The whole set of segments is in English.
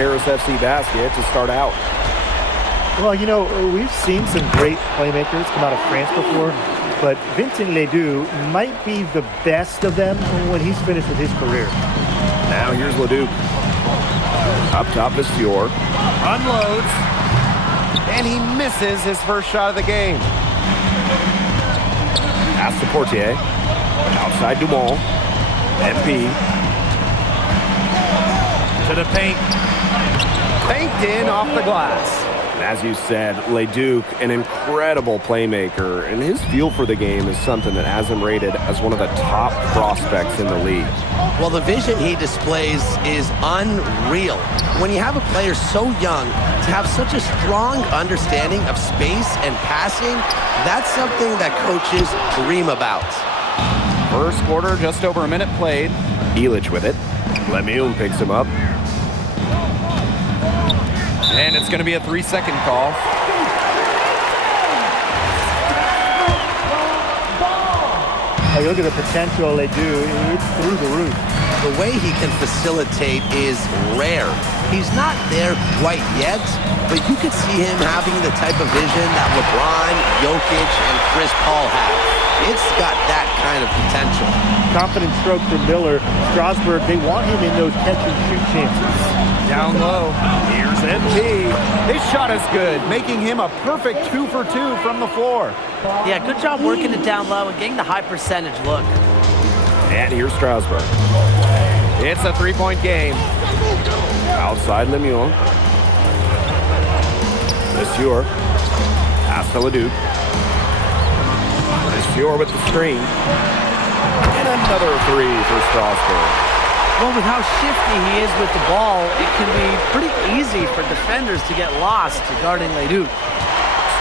Paris FC basket to start out. Well, you know, we've seen some great playmakers come out of France before, but Vincent Ledoux might be the best of them when he's finished with his career. Now here's Ledoux. Up top is Fior. Unloads. And he misses his first shot of the game. Pass to Portier. Outside Dumont. MP. To the paint. Banked in off the glass. And as you said, Ledoux, an incredible playmaker, and his feel for the game is something that has him rated as one of the top prospects in the league. Well, the vision he displays is unreal. When you have a player so young, to have such a strong understanding of space and passing, that's something that coaches dream about. First quarter, just over a minute played. Illich with it. Lemieux picks him up. And it's going to be a 3-second call. You look at the potential they do, it's through the roof. The way he can facilitate is rare. He's not there quite yet, but you could see him having the type of vision that LeBron, Jokic, and Chris Paul have. It's got that kind of potential. Confident stroke for Miller. Strasburg, they want him in those catch-and-shoot chances. Down low. Here's MP. His shot is good, making him a perfect 2 for 2 from the floor. Yeah, good job working it down low and getting the high percentage look. And here's Strasburg. It's a 3-point game. Outside Lemieux. Monsieur. Pass to Ledoux. Monsieur with the screen. And another 3 for Strasburg. Well, with how shifty he is with the ball, it can be pretty easy for defenders to get lost guarding Ledoux.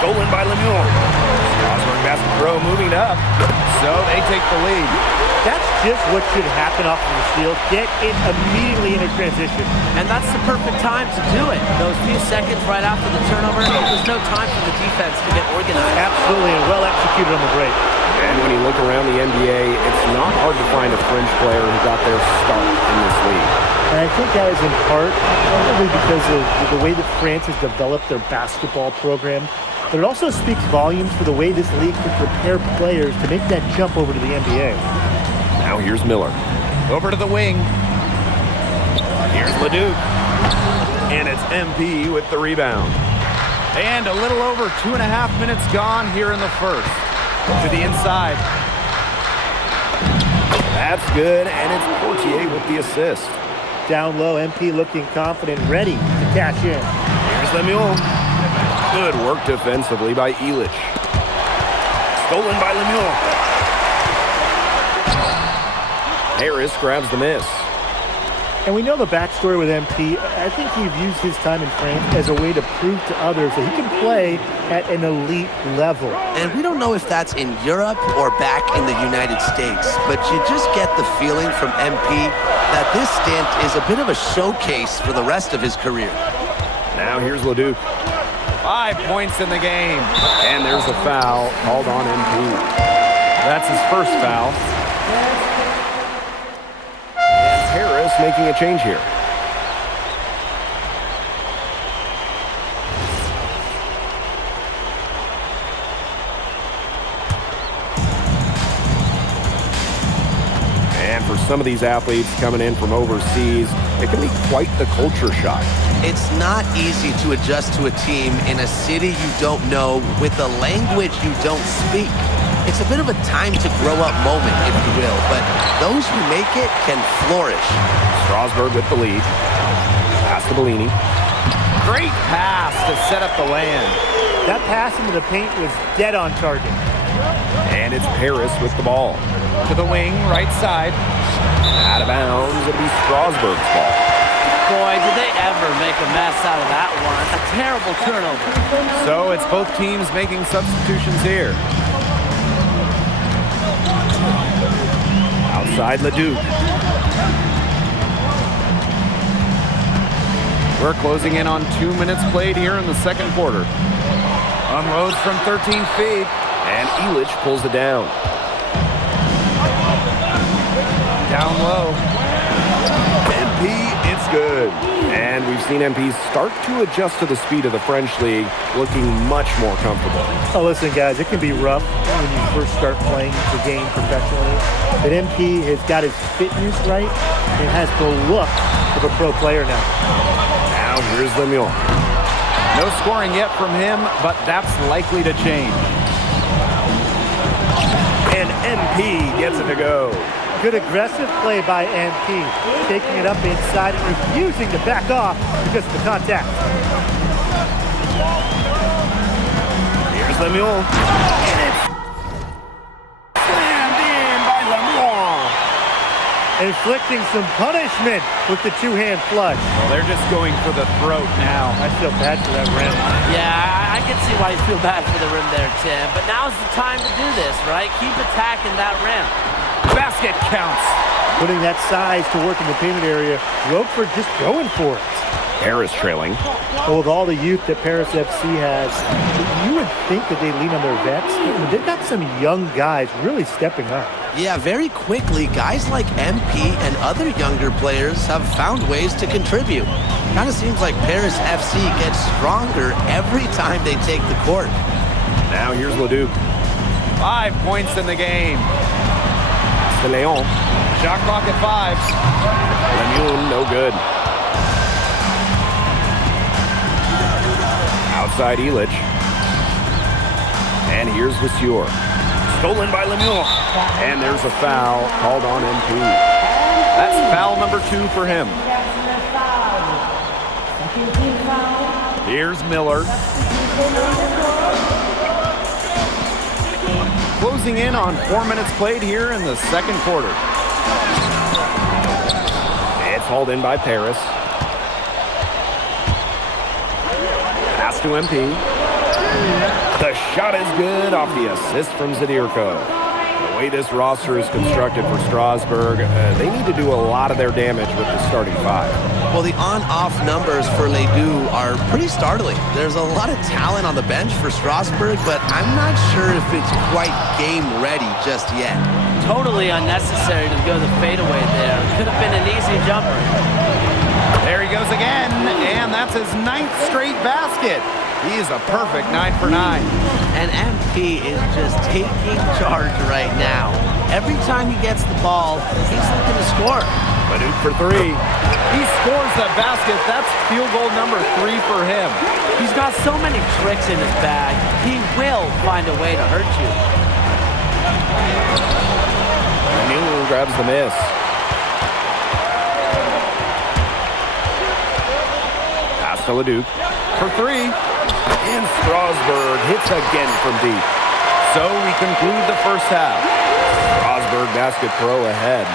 Stolen by Lemieux. Strasburg basket throw moving up. So they take the lead. That's just what should happen off of the steal. Get it immediately into transition. And that's the perfect time to do it. Those few seconds right after the turnover, there's no time for the defense to get organized. Absolutely, and well executed on the break. And when you look around the NBA, it's not hard to find a French player who got their start in this league. And I think that is in part probably because of the way that France has developed their basketball program. But it also speaks volumes for the way this league can prepare players to make that jump over to the NBA. Now here's Miller. Over to the wing. Here's Ledoux. And it's MP with the rebound. And a little over 2.5 minutes gone here in the first. To the inside. That's good, and it's Portier with the assist. Down low, MP looking confident, ready to cash in. Here's Lemieux. Good work defensively by Illich. Stolen by Lemieux. Harris grabs the miss. And we know the backstory with MP. I think he's used his time in France as a way to prove to others that he can play at an elite level. And we don't know if that's in Europe or back in the United States, but you just get the feeling from MP that this stint is a bit of a showcase for the rest of his career. Now here's Ledoux. 5 points in the game. And there's a foul called on MP. That's his first foul. Harris making a change here. And for some of these athletes coming in from overseas, it can be quite the culture shock. It's not easy to adjust to a team in a city you don't know with a language you don't speak. It's a bit of a time to grow up moment, if you will, but those who make it can flourish. Strasburg with the lead. Pass to Bellini. Great pass to set up the land. That pass into the paint was dead on target. And it's Paris with the ball. To the wing, right side. Out of bounds, it'll be Strasburg's ball. Boy, did they ever make a mess out of that one. A terrible turnover. So it's both teams making substitutions here. Outside Ledoux. We're closing in on 2 minutes played here in the second quarter. Unloads from 13 feet. And Illich pulls it down. Down low. MP, it's good. And we've seen MPs start to adjust to the speed of the French League, looking much more comfortable. Oh, listen, guys, it can be rough when you first start playing the game professionally. But MP has got his fitness right and has the look of a pro player now. Now here's Lemieux. No scoring yet from him, but that's likely to change. And MP gets it to go. Good aggressive play by MP, taking it up inside and refusing to back off because of the contact. Here's Lemieux. And it's slammed in by Lemieux. Inflicting some punishment with the two-hand flush. Well, they're just going for the throat now. I feel bad for that rim. Yeah, I can see why you feel bad for the rim there, Tim. But now's the time to do this, right? Keep attacking that rim. Basket counts. Putting that size to work in the painted area. Roquefort just going for it. Paris trailing. Well, with all the youth that Paris FC has, you would think that they lean on their vets. But they've got some young guys really stepping up. Yeah, very quickly, guys like MP and other younger players have found ways to contribute. Kind of seems like Paris FC gets stronger every time they take the court. Now here's Leduc. 5 points in the game. To Leon. Shot clock at 5. Lemieux, no good. Outside Illich. And here's Vasseur. Stolen by Lemieux. And there's a foul called on MP. That's foul number 2 for him. Here's Miller. Closing in on 4 minutes played here in the second quarter. It's hauled in by Paris. Pass to MP. The shot is good off the assist from Zadirko. The way this roster is constructed for Strasbourg, they need to do a lot of their damage with the starting 5. Well, the on-off numbers for Ledoux are pretty startling. There's a lot of talent on the bench for Strasbourg, but I'm not sure if it's quite game-ready just yet. Totally unnecessary to go the fadeaway there. Could have been an easy jumper. There he goes again, and that's his 9th straight basket. He is a perfect 9 for 9. And MP is just taking charge right now. Every time he gets the ball, he's looking to score. Leduc for 3. He scores that basket. That's field goal number 3 for him. He's got so many tricks in his bag. He will find a way to hurt you. Lemieux grabs the miss. Pass to Leduc For 3. and Strasbourg hits again from deep. So we conclude the first half. Strasbourg Basket Pro ahead.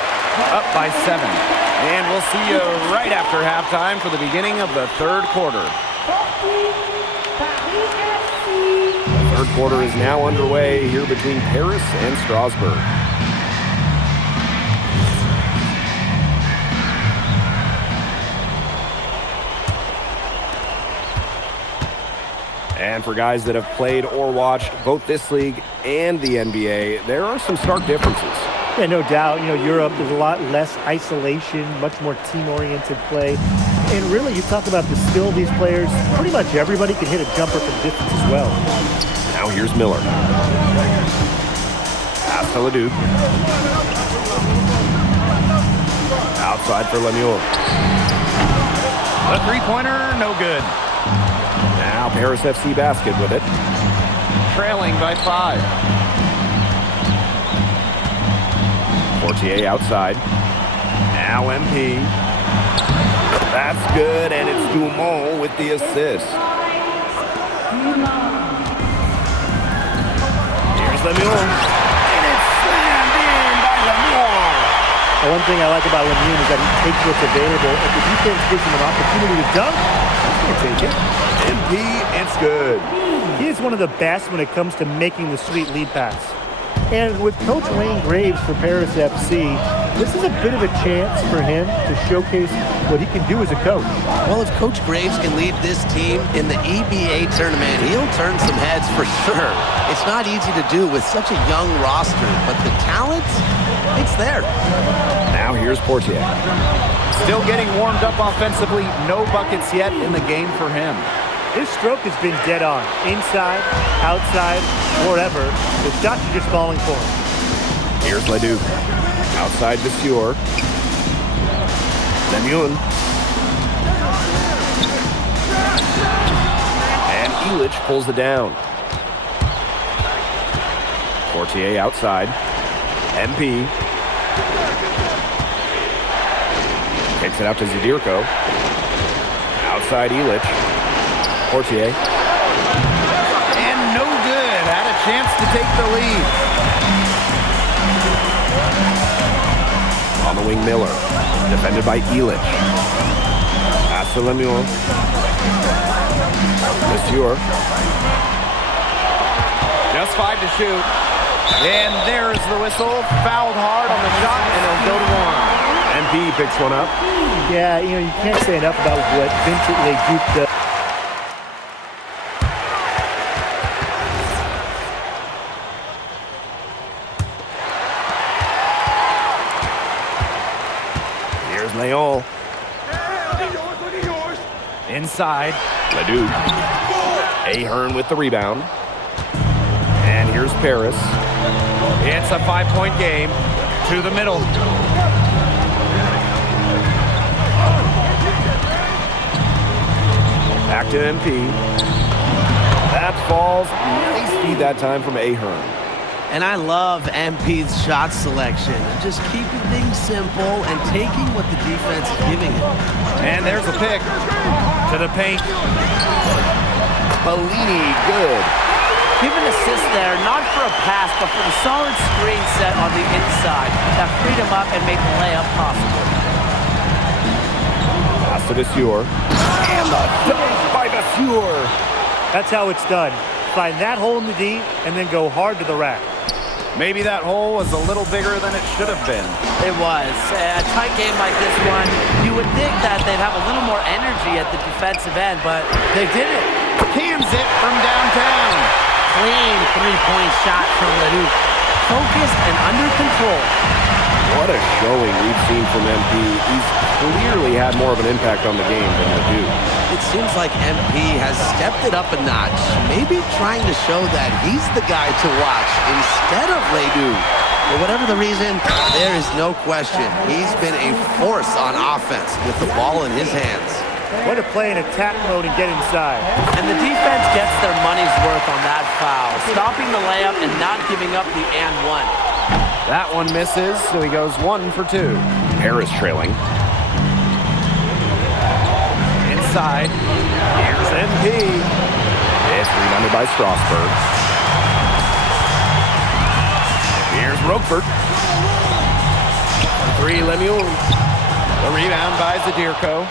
Up by 7. And we'll see you right after halftime for the beginning of the third quarter. The third quarter is now underway here between Paris and Strasbourg. And for guys that have played or watched both this league and the NBA, there are some stark differences. Yeah, no doubt. You know, Europe, there's a lot less isolation, much more team-oriented play. And really, you talk about the skill of these players, pretty much everybody can hit a jumper from distance as well. Now here's Miller. Pass to Leduc. Outside for Lemieux. A three-pointer, no good. Now Paris FC Basket with it. Trailing by 5. Portier outside. Now MP. That's good, and it's Dumont with the assist. Here's Lemieux. And it's slammed in by Lemieux. The one thing I like about Lemieux is that he takes what's available. If the defense gives him an opportunity to dunk, he's going to take it. MP, it's good. He is one of the best when it comes to making the sweet lead pass. And with Coach Wayne Graves for Paris FC, this is a bit of a chance for him to showcase what he can do as a coach. Well, if Coach Graves can lead this team in the EBA tournament, he'll turn some heads for sure. It's not easy to do with such a young roster, but the talent, it's there. Now here's Portier. Still getting warmed up offensively. No buckets yet in the game for him. His stroke has been dead on. Inside, outside, wherever. The shots are just falling for him. Here's Leduc. Outside to Sior. Lemuel. And Elich pulls it down. Portier outside. MP. Takes it out to Zadirko. Outside Elich. Portier. And no good. Had a chance to take the lead. On the wing, Miller. Defended by Elich. Pass to Lemuel. Monsieur. Just 5 to shoot. And there's the whistle. Fouled hard on the shot, and it'll go to one. MP picks one up. Yeah, you can't say enough about what Vincent Leduc does. Here's Leon. Inside. Leduc. Ahern with the rebound. And here's Paris. It's a 5-point game. To the middle. Back to MP. That falls. Nice feed that time from Ahern. And I love MP's shot selection. Just keeping things simple and taking what the defense is giving him. And there's a pick. To the paint. Bellini, good. Give an assist there, not for a pass, but for the solid screen set on the inside that freed him up and made the layup possible. Pass to Monsieur. And the dunk by Monsieur. That's how it's done. Find that hole in the D and then go hard to the rack. Maybe that hole was a little bigger than it should have been. It was. A tight game like this one, you would think that they'd have a little more energy at the defensive end, but they didn't. Cans it from downtown. Clean three-point shot from Leduc. Focused and under control. What a showing we've seen from MP. He's clearly had more of an impact on the game than Leduc. It seems like MP has stepped it up a notch, maybe trying to show that he's the guy to watch instead of Leduc. For whatever the reason, there is no question. He's been a force on offense with the ball in his hands. Way to play in attack mode and get inside. And the defense gets their money's worth on that foul, stopping the layup and not giving up the and one. That one misses, so he goes 1 for 2. Paris trailing. Inside. Here's MP. It's rebounded by Strasburg. Here's Roquefort. 3, Lemuel. The rebound by Zadirko.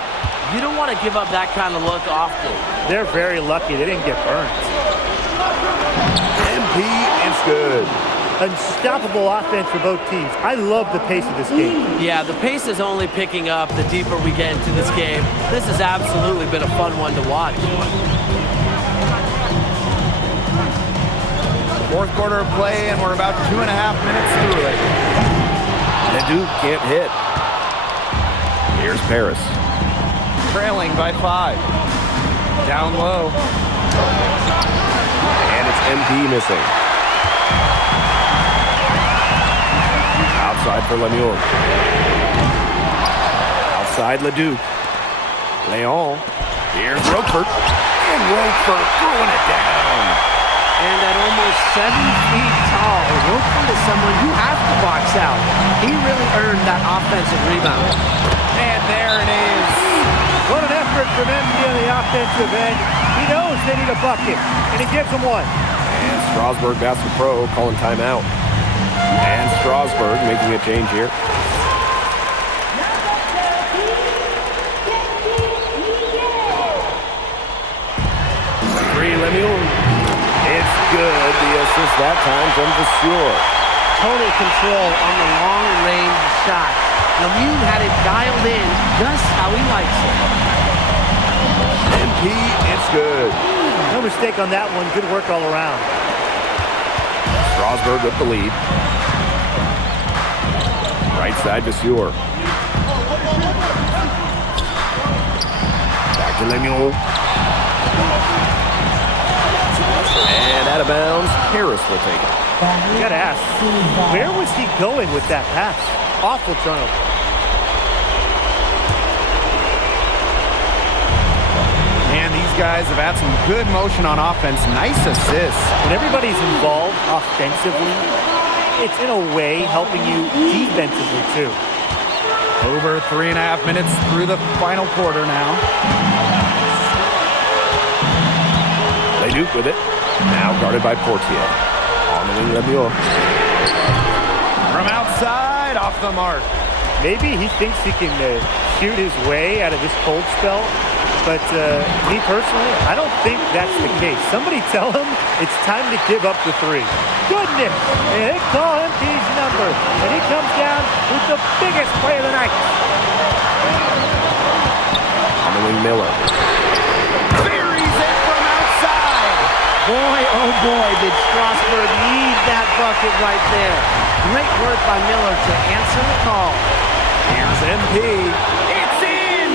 You don't want to give up that kind of look often. They're very lucky they didn't get burned. MP, it's good. Unstoppable offense for both teams. I love the pace of this game. Yeah, the pace is only picking up the deeper we get into this game. This has absolutely been a fun one to watch. Fourth quarter of play, and we're about 2.5 minutes through it. Leduc can't hit. Here's Paris. Trailing by 5. Down low. And it's MP missing. Outside for Lemuel. Outside Leduc. Leon. Here's Roquefort. And Roquefort throwing it down. And at almost 7 feet tall, Roquefort is someone you have to box out. He really earned that offensive rebound. And there it is. What an effort from MP on the offensive end. He knows they need a bucket, and he gives them one. And Strasburg Basket Pro calling timeout. And Strasburg making a change here. Lemuel. It's good. The assist that time from Vasseur. Total control on the long-range shot. Lemuel had it dialed in just how he likes it. MP, it's good. No mistake on that one. Good work all around. Strasburg with the lead. Right side, Vasseur. Lemuel. And out of bounds, Harris will take it. You gotta ask, where was he going with that pass? Awful turnover. And these guys have had some good motion on offense. Nice assists. When everybody's involved offensively, it's in a way helping you defensively too. Over 3.5 minutes through the final quarter now. Leduc with it. Now guarded by Portier. On the wing, Lemuel. From outside, off the mark. Maybe he thinks he can shoot his way out of this cold spell, but me personally, I don't think that's the case. Somebody tell him it's time to give up the three. Goodness! And they call him his number, and he comes down with the biggest play of the night. On the wing, Miller. Buries it from outside. Boy, oh boy, did Strasburg need that bucket right there. Great work by Miller to answer the call. Here's MP. It's in!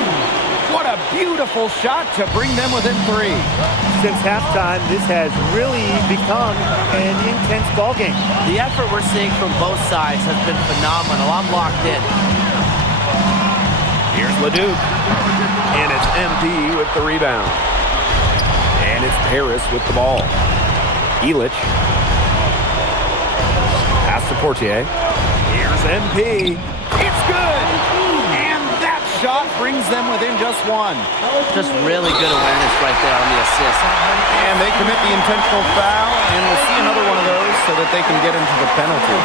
What a beautiful shot to bring them within 3. Since halftime, this has really become an intense ballgame. The effort we're seeing from both sides has been phenomenal. I'm locked in. Here's Leduc. And it's MP with the rebound. And it's Harris with the ball. Elich. Pass to Portier. Here's MP. It's good! And that shot brings them within just 1. Just really good awareness right there on the assist. And they commit the intentional foul, and we'll see another one of those so that they can get into the penalty.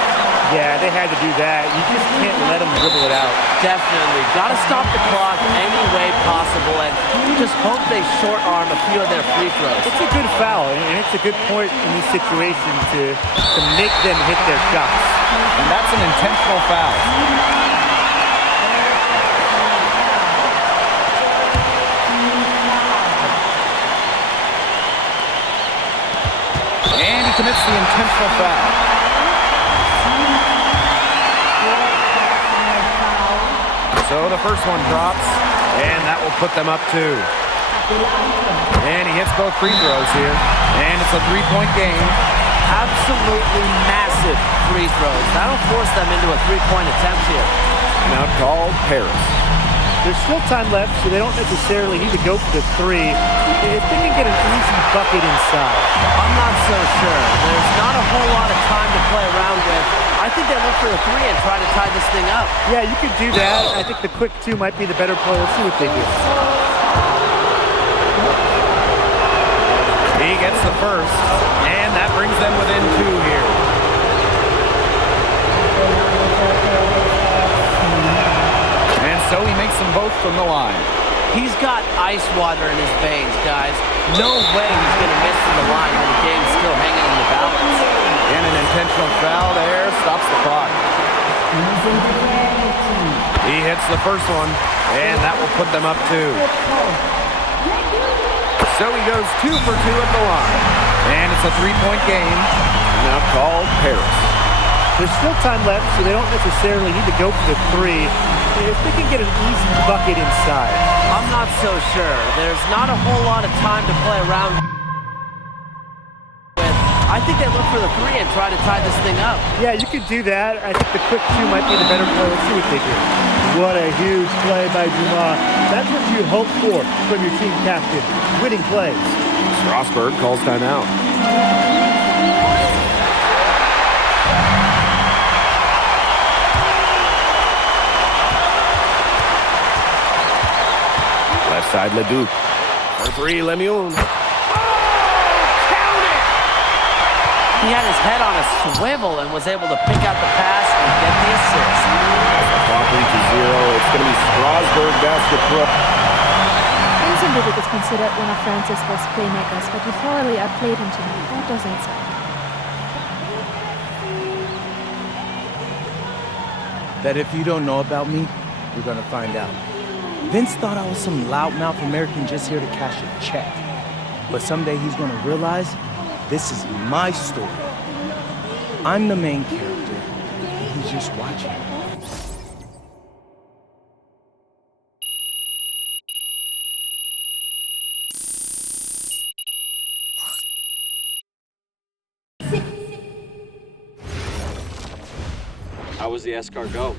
Yeah, they had to do that. You just can't let them dribble it out. Definitely. Got to stop the clock any way possible and just hope they short arm a few of their free throws. It's a good foul, and it's a good point in this situation to make them hit their shots. And that's an intentional foul. And he commits the intentional foul. So the first one drops, and that will put them up 2. And he hits both free throws here, and it's a 3-point game. Absolutely massive free throws. That'll force them into a 3-point attempt here. Now called Harris. There's still time left, so they don't necessarily need to go for the 3. If they can get an easy bucket inside. I'm not so sure. There's not a whole lot of time to play around with. I think they look for the 3 and try to tie this thing up. Yeah, you could do that. I think the quick 2 might be the better play. Let's see what they do. He gets the first, and that brings them within 2 here. And so he makes them both from the line. He's got ice water in his veins, guys. No way he's going to miss from the line when the game's still hanging in the balance. And an intentional foul there stops the clock. He hits the first one, and that will put them up 2. So he goes 2 for 2 at the line. And it's a 3-point game. Now called Harris. There's still time left, so they don't necessarily need to go for the 3. If they can get an easy bucket inside. I'm not so sure. There's not a whole lot of time to play around with. I think they look for the 3 and try to tie this thing up. Yeah, you could do that. I think the quick 2 might be the better play. Let's see what they do. What a huge play by Dumas. That's what you hope for from your team captain. Winning plays. Strasburg calls timeout. Left side, Leduc. For 3, Lemuel. He had his head on a swivel and was able to pick out the pass and get the assist. As the clock reaches 0, it's going to be Strasburg basketball. Vincent Ludic is considered one of France's best playmakers, but we thoroughly outplayed him tonight. What does that say? That if you don't know about me, you're gonna find out. Vince thought I was some loudmouth American just here to cash a check. But someday he's gonna realize this is my story. I'm the main character, and he's just watching. How was the escargot?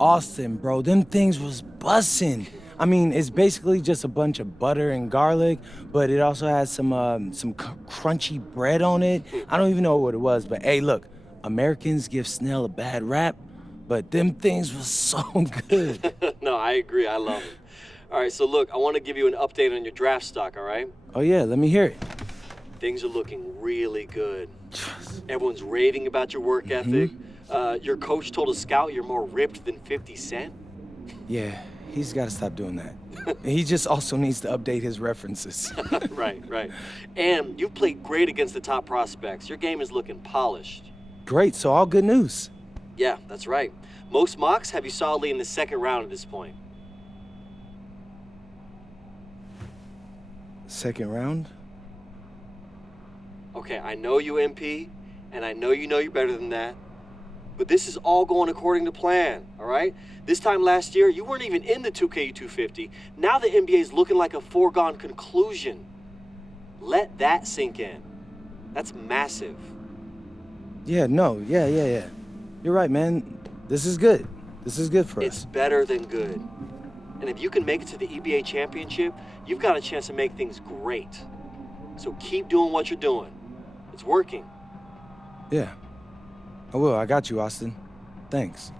Austin, bro, them things was bussin'. I mean, it's basically just a bunch of butter and garlic, but it also has some crunchy bread on it. I don't even know what it was, but hey, look, Americans give snail a bad rap, but them things was so good. No, I agree. I love it. All right, so look, I want to give you an update on your draft stock, all right? Oh yeah, let me hear it. Things are looking really good. Everyone's raving about your work ethic. Your coach told a scout you're more ripped than 50 Cent. Yeah, he's got to stop doing that. He just also needs to update his references. Right. And you've played great against the top prospects. Your game is looking polished. Great, so all good news. Yeah, that's right. Most mocks have you solidly in the second round at this point. Second round? Okay, I know you MP, and I know you're better than that. But this is all going according to plan, all right? This time last year, you weren't even in the 2K250. Now the NBA is looking like a foregone conclusion. Let that sink in. That's massive. Yeah. You're right, man. This is good. This is good for us. It's better than good. And if you can make it to the EBA championship, you've got a chance to make things great. So keep doing what you're doing. It's working. Yeah. I will. I got you, Austin. Thanks.